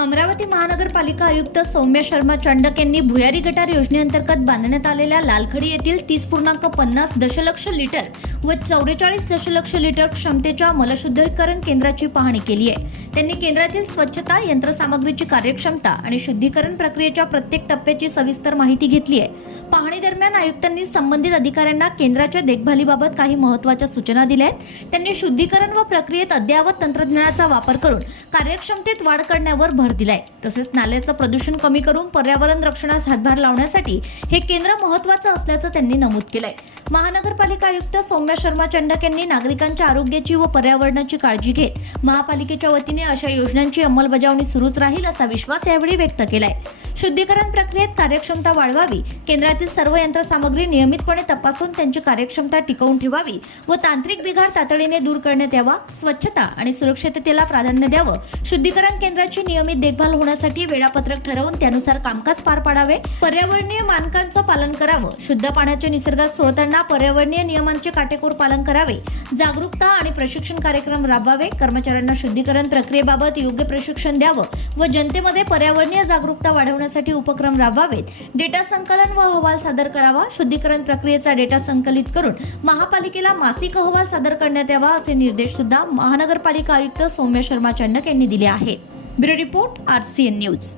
अमरावती महानगरपालिका आयुक्त सौम्य शर्मा चंडक यांनी भुयारी गटार योजनेअंतर्गत बांधण्यात आलेल्या लालखडी येथील तीस पूर्णांक पन्नास दशलक्ष लिटर व चौवेचाळीस दशलक्ष लिटर क्षमतेच्या मलशुद्धीकरण केंद्राची पाहणी केली आहे. त्यांनी केंद्रातील स्वच्छता यंत्रसामग्रीची कार्यक्षमता आणि शुद्धीकरण प्रक्रियेच्या प्रत्येक टप्प्याची सविस्तर माहिती घेतली आहे. पाहणी दरम्यान आयुक्तांनी संबंधित अधिकाऱ्यांना केंद्राच्या देखभालीबाबत काही महत्त्वाच्या सूचना दिल्या आहेत. त्यांनी शुद्धीकरण व प्रक्रियेत अद्ययावत तंत्रज्ञानाचा वापर करून कार्यक्षमतेत वाढ करण्यावर भर दिलाय. तसेच नाल्याचं प्रदूषण कमी करून पर्यावरण रक्षणास हातभार लावण्यासाठी हे केंद्र महत्त्वाचं असल्याचं त्यांनी नमूद केलंय. महानगरपालिका आयुक्त सौम्या शर्मा चंडक यांनी नागरिकांच्या आरोग्याची व पर्यावरणाची काळजी घेत महापालिकेच्या वतीने अशा योजनांची अंमलबजावणी सुरूच राहील असा विश्वास यावेळी व्यक्त केलाय. शुद्धीकरण प्रक्रियेत कार्यक्षमता वाढवावी केंद्रातील सर्व यंत्रसामग्री नियमितपणे तपासून त्यांची कार्यक्षमता टिकवून ठेवावी व तांत्रिक बिघाड तातडीने दूर करण्यात यावा स्वच्छता आणि सुरक्षिततेला प्राधान्य द्यावं. शुद्धीकरण केंद्राची नियमित देखभाल होण्यासाठी वेळापत्रक ठरवून त्यानुसार कामकाज पार पाडावे. पर्यावरणीय मानकांचं पालन करावं. शुद्ध पाण्याचे निसर्गात सोडताना पर्यावरणीय नियमांचे काटेकोर पालन करावे. जागरूकता आणि प्रशिक्षण कार्यक्रम राबवावे. कर्मचाऱ्यांना शुद्धीकरण प्रक्रियेबाबत योग्य प्रशिक्षण द्यावं व जनतेमध्ये पर्यावरणीय जागरूकता वाढवण्यासाठी उपक्रम राबवावेत. डेटा संकलन व अहवाल सादर करावा. शुद्धीकरण प्रक्रियेचा डेटा संकलित करून महापालिकेला मासिक अहवाल सादर करण्यात यावा असे निर्देश सुद्धा महानगरपालिका आयुक्त सौम्य शर्मा चंडक यांनी दिले आहेत. Bureau report R C N news.